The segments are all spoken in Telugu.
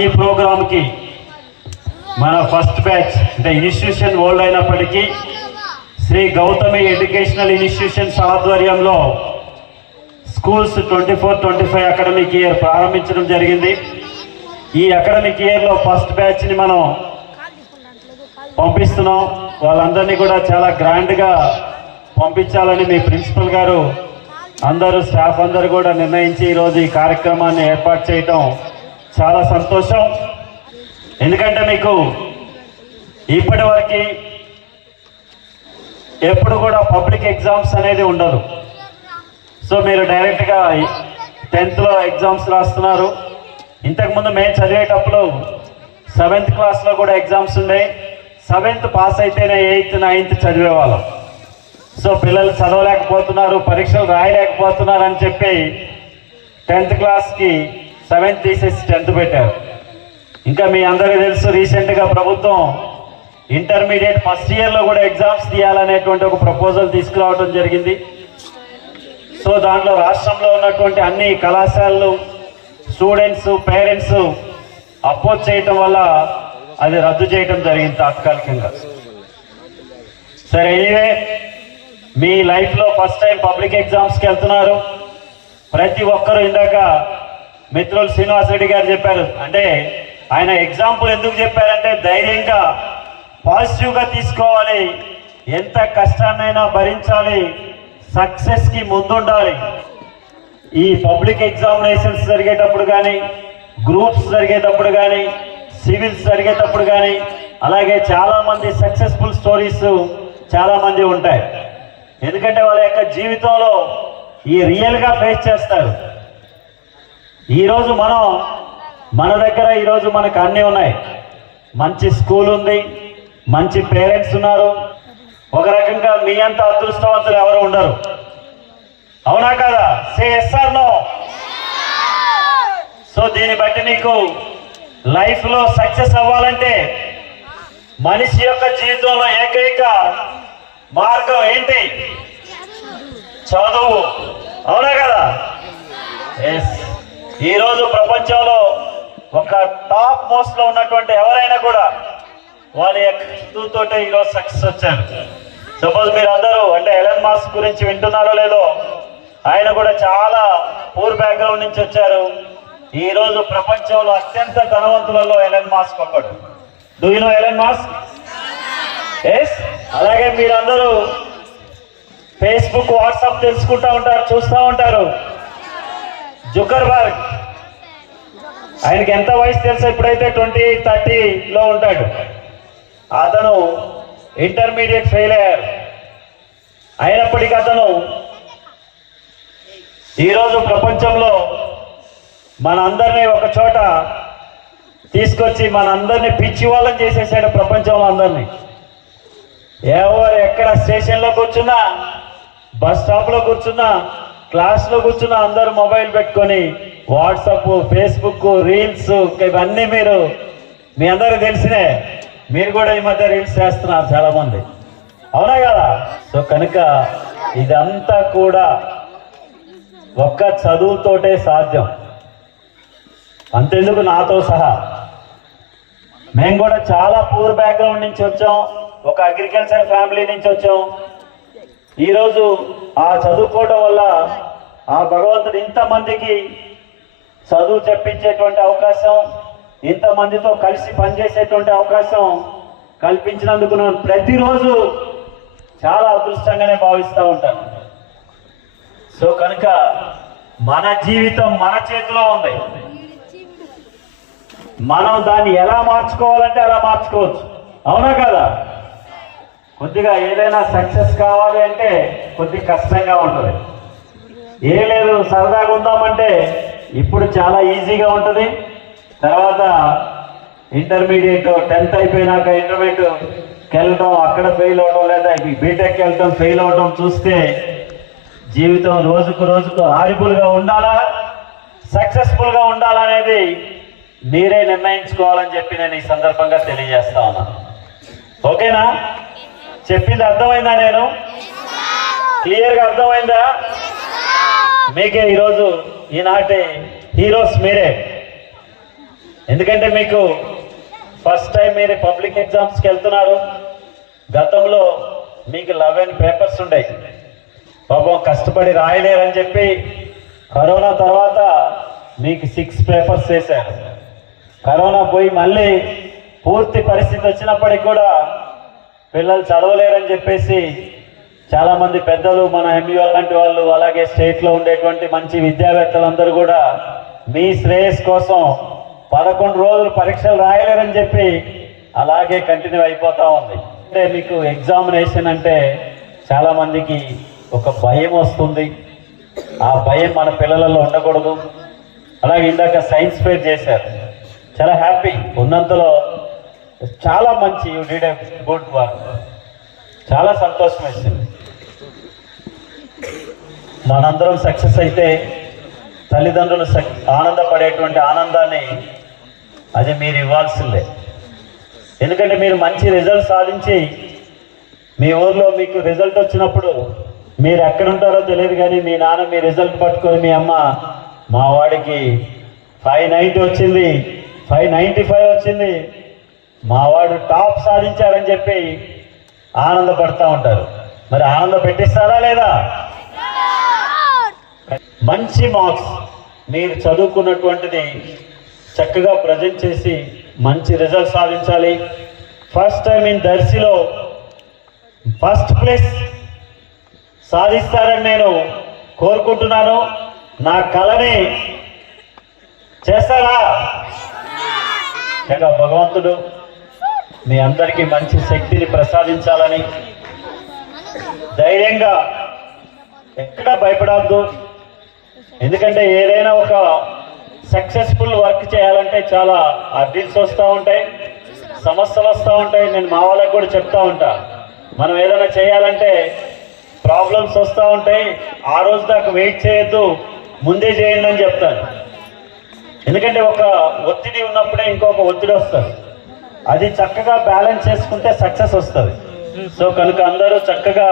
ఈ ప్రోగ్రామ్కి మన ఫస్ట్ బ్యాచ్ అంటే ఇన్స్టిట్యూషన్ ఓల్డ్ అయినప్పటికీ శ్రీ గౌతమి ఎడ్యుకేషనల్ ఇన్స్టిట్యూషన్స్ ఆధ్వర్యంలో schools twenty four twenty five academic year ప్రారంభించడం జరిగింది. ఈ అకాడమిక్ ఇయర్లో ఫస్ట్ బ్యాచ్ని మనం పంపిస్తున్నాం. వాళ్ళందరినీ కూడా చాలా గ్రాండ్గా పంపించాలని మీ ప్రిన్సిపల్ గారు అందరూ స్టాఫ్ అందరూ కూడా నిర్ణయించి ఈరోజు ఈ కార్యక్రమాన్ని ఏర్పాటు చేయటం చాలా సంతోషం. ఎందుకంటే మీకు ఇప్పటి వరకు ఎప్పుడు కూడా పబ్లిక్ ఎగ్జామ్స్ అనేది ఉండదు. సో మీరు డైరెక్ట్గా టెన్త్లో ఎగ్జామ్స్ రాస్తున్నారు. ఇంతకుముందు మేము చదివేటప్పుడు సెవెంత్ క్లాస్లో కూడా ఎగ్జామ్స్ ఉన్నాయి సెవెంత్ పాస్ అయితేనే ఎయిత్ నైన్త్ చదివేవాళ్ళం. సో పిల్లలు చదవలేకపోతున్నారు పరీక్షలు రాయలేకపోతున్నారు అని చెప్పి టెన్త్ క్లాస్కి సెవెంత్ తీసేసి టెన్త్ పెట్టారు. ఇంకా మీ అందరికీ తెలుసు రీసెంట్గా ప్రభుత్వం ఇంటర్మీడియట్ ఫస్ట్ ఇయర్లో కూడా ఎగ్జామ్స్ తీయాలనేటువంటి ఒక ప్రపోజల్ తీసుకురావడం జరిగింది. సో దాంట్లో రాష్ట్రంలో ఉన్నటువంటి అన్ని కళాశాలలు స్టూడెంట్స్ పేరెంట్స్ అపోజ్ చేయటం వల్ల అది రద్దు చేయటం జరిగింది తాత్కాలికంగా. సరే ఎనీవే మీ లైఫ్లో ఫస్ట్ టైం పబ్లిక్ ఎగ్జామ్స్కి వెళ్తున్నారు. ప్రతి ఒక్కరూ ఇందాక మిత్రులు శ్రీనివాస్ రెడ్డి గారు చెప్పారు. అంటే ఆయన ఎగ్జాంపుల్ ఎందుకు చెప్పారంటే ధైర్యంగా పాజిటివ్గా తీసుకోవాలి. ఎంత కష్టాన్నైనా భరించాలి. సక్సెస్కి ముందుండాలి. ఈ పబ్లిక్ ఎగ్జామినేషన్స్ జరిగేటప్పుడు కానీ గ్రూప్స్ జరిగేటప్పుడు కానీ సివిల్స్ జరిగేటప్పుడు కానీ అలాగే చాలామంది సక్సెస్ఫుల్ స్టోరీస్ చాలామంది ఉంటాయి. ఎందుకంటే వాళ్ళ యొక్క జీవితంలో ఈ రియల్గా ఫేస్ చేస్తారు. ఈరోజు మనం మన దగ్గర ఈరోజు మనకు అన్నీ ఉన్నాయి. మంచి స్కూల్ ఉంది మంచి పేరెంట్స్ ఉన్నారు. ఒక రకంగా మీ అంత అదృష్టవంతులు ఎవరు ఉండరు. అవునా కదా? సే ఎస్ఆర్ నో సో దీన్ని బట్టి నీకు లైఫ్లో సక్సెస్ అవ్వాలంటే మనిషి యొక్క జీవితంలో ఏకైక మార్గం ఏంటి? చదువు. అవునా కదా? ఎస్ ఈరోజు ప్రపంచంలో ఒక టాప్ మోస్ట్లో ఉన్నటువంటి ఎవరైనా కూడా వాళ్ళ యొక్క ఈరోజు సక్సెస్ వచ్చారు. సపోజ్ మీరు అందరూ అంటే ఎలన్ మాస్క్ గురించి వింటున్నారో లేదో ఆయన కూడా చాలా పూర్ బ్యాక్గ్రౌండ్ నుంచి వచ్చారు. ఈ రోజు ప్రపంచంలో అత్యంత ధనవంతులలో ఎలన్ మాస్క్ ఒకడు do you know Elon Musk yes అలాగే మీరందరూ ఫేస్బుక్ వాట్సాప్ తెలుసుకుంటా ఉంటారు చూస్తూ ఉంటారు. జుకర్బర్గ్ ఆయనకి ఎంత వయసు తెలుసా? ఇప్పుడైతే ట్వంటీ థర్టీలో ఉంటాడు. అతను ఇంటర్మీడియట్ ఫెయిల్ అయ్యారు. అయినప్పటికీ అతను ఈరోజు ప్రపంచంలో మనందరినీ ఒక చోట తీసుకొచ్చి మనందరినీ పిచ్చి వాళ్ళని చేసేసాడు ప్రపంచంలో అందరినీ. ఎవరు ఎక్కడ స్టేషన్లో కూర్చున్నా బస్ స్టాప్లో కూర్చున్నా క్లాస్లో కూర్చున్న అందరూ మొబైల్ పెట్టుకొని వాట్సాప్ ఫేస్బుక్ రీల్స్ ఇవన్నీ మీరు మీ అందరికి తెలిసినే మీరు కూడా ఈ మధ్య రీల్స్ చేస్తున్నారు చాలా మంది అవునా కదా? సో కనుక ఇదంతా కూడా ఒక్క చదువుతోటే సాధ్యం. అంతెందుకు నాతో సహా. మేము కూడా చాలా పూర్ బ్యాక్గ్రౌండ్ నుంచి వచ్చాం. ఒక అగ్రికల్చర్ ఫ్యామిలీ నుంచి వచ్చాం. ఈరోజు ఆ చదువుకోవడం వల్ల ఆ భగవంతుడు ఇంతమందికి చదువు చెప్పించేటువంటి అవకాశం ఇంతమందితో కలిసి పనిచేసేటువంటి అవకాశం కల్పించినందుకు నేను ప్రతిరోజు చాలా అదృష్టంగానే భావిస్తూ ఉంటాను. సో కనుక మన జీవితం మన చేతిలో ఉంది. మనం దాన్ని ఎలా మార్చుకోవాలంటే అలా మార్చుకోవచ్చు. అవునా కదా? కొద్దిగా ఏదైనా సక్సెస్ కావాలి అంటే కొద్ది కష్టంగా ఉంటుంది. ఏ లేదు సరదాగా ఉందామంటే ఇప్పుడు చాలా ఈజీగా ఉంటుంది. తర్వాత ఇంటర్మీడియట్ టెన్త్ అయిపోయినాక ఇంటర్మీడియట్ వెళ్ళడం అక్కడ ఫెయిల్ అవడం లేదా బీటెక్ వెళ్ళడం ఫెయిల్ అవడం చూస్తే జీవితం రోజుకు రోజుకు హారిబుల్గా ఉండాలా? సక్సెస్ఫుల్గా ఉండాలనేది మీరే నిర్ణయించుకోవాలని చెప్పి నేను ఈ సందర్భంగా తెలియజేస్తా ఉన్నాను ఓకేనా? చెప్పింది అర్థమైందా నేను? క్లియర్గా అర్థమైందా? మీకే ఈరోజు ఈనాటి హీరోస్ మీరే. ఎందుకంటే మీకు ఫస్ట్ టైం మీరు పబ్లిక్ ఎగ్జామ్స్కి వెళ్తున్నారు. గతంలో మీకు లెవెన్ పేపర్స్ ఉండేవి పాపం కష్టపడి రాయలేరని చెప్పి కరోనా తర్వాత మీకు సిక్స్ పేపర్స్ వేశారు. కరోనా పోయి మళ్ళీ పూర్తి పరిస్థితి వచ్చినప్పటికి కూడా పిల్లలు చదవలేరని చెప్పేసి చాలామంది పెద్దలు మన ఎంఈఓ లాంటి వాళ్ళు అలాగే స్టేట్లో ఉండేటువంటి మంచి విద్యావేత్తలందరూ కూడా మీ శ్రేయస్ కోసం పదకొండు రోజులు పరీక్షలు రాయలేరని చెప్పి అలాగే కంటిన్యూ అయిపోతా ఉంది. అంటే మీకు ఎగ్జామినేషన్ అంటే చాలామందికి ఒక భయం వస్తుంది. ఆ భయం మన పిల్లలలో ఉండకూడదు. అలాగే ఇందాక సైన్స్ ఫేర్ చేశారు. చాలా హ్యాపీ ఉన్నంతలో చాలా మంచి యూ డీడ్ గుడ్ వర్క్. చాలా సంతోషం వేసింది. మనందరం సక్సెస్ అయితే తల్లిదండ్రులు సక్- ఆనందపడేటువంటి ఆనందాన్ని అది మీరు ఇవ్వాల్సిందే. ఎందుకంటే మీరు మంచి రిజల్ట్ సాధించి మీ ఊర్లో మీకు రిజల్ట్ వచ్చినప్పుడు మీరు ఎక్కడుంటారో తెలియదు కానీ మీ నాన్న మీ రిజల్ట్ పట్టుకొని మీ అమ్మ మా వాడికి ఫైవ్ నైంటీ వచ్చింది ఫైవ్ నైంటీ ఫైవ్ వచ్చింది మా వాడు టాప్ సాధించారని చెప్పి ఆనందపడతా ఉంటారు. మరి ఆనంద పెట్టిస్తారా లేదా? మంచి మార్క్స్. మీరు చదువుకున్నటువంటిది చక్కగా ప్రజెంట్ చేసి మంచి రిజల్ట్ సాధించాలి. ఫస్ట్ టైం ఇన్ దర్శిలో ఫస్ట్ ప్లేస్ సాధిస్తారని నేను కోరుకుంటున్నాను. నా కళని చేస్తారా? భగవంతుడు మీ అందరికీ మంచి శక్తిని ప్రసాదించాలని ధైర్యంగా ఎక్కడ భయపడద్దు. ఎందుకంటే ఏదైనా ఒక సక్సెస్ఫుల్ వర్క్ చేయాలంటే చాలా అడ్డిల్స్ వస్తూ ఉంటాయి సమస్యలు వస్తూ ఉంటాయి. నేను మా వాళ్ళకి కూడా చెప్తా ఉంటా. మనం ఏదైనా చేయాలంటే ప్రాబ్లమ్స్ వస్తూ ఉంటాయి. ఆ రోజు దాకా వెయిట్ చేయొద్దు. ముందే చేయండి అని చెప్తాను. ఎందుకంటే ఒక ఒత్తిడి ఉన్నప్పుడే ఇంకొక ఒత్తిడి వస్తుంది. అది చక్కగా బ్యాలెన్స్ చేసుకుంటే సక్సెస్ వస్తుంది. సో కనుక అందరూ చక్కగా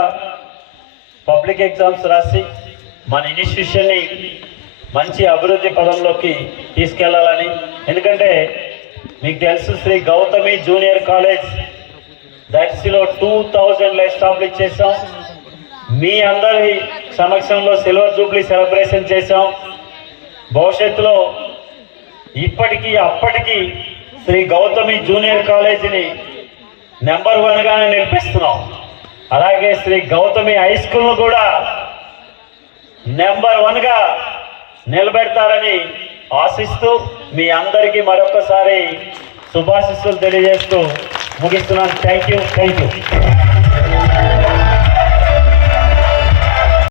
పబ్లిక్ ఎగ్జామ్స్ రాసి మన ఇన్స్టిట్యూషన్ని మంచి అభివృద్ధి పదంలోకి తీసుకెళ్ళాలని. ఎందుకంటే మీకు తెలుసు శ్రీ గౌతమి జూనియర్ కాలేజ్ దర్శిలో టూ థౌజండ్లో ఎస్టాబ్లిష్ చేసాం మీ అందరి సమక్షంలో సిల్వర్ జూబ్లీ సెలబ్రేషన్ చేసాం భవిష్యత్తులో ఇప్పటికీ అప్పటికీ శ్రీ గౌతమి జూనియర్ కాలేజీని నెంబర్ వన్గానే నిలిపిస్తున్నాం అలాగే శ్రీ గౌతమి హై స్కూల్ను కూడా నెంబర్ వన్గా నిలబెడతారని ఆశిస్తూ మీ అందరికీ మరొకసారి శుభాశిస్సులు తెలియజేస్తూ ముగిస్తున్నాను. Thank you thank you.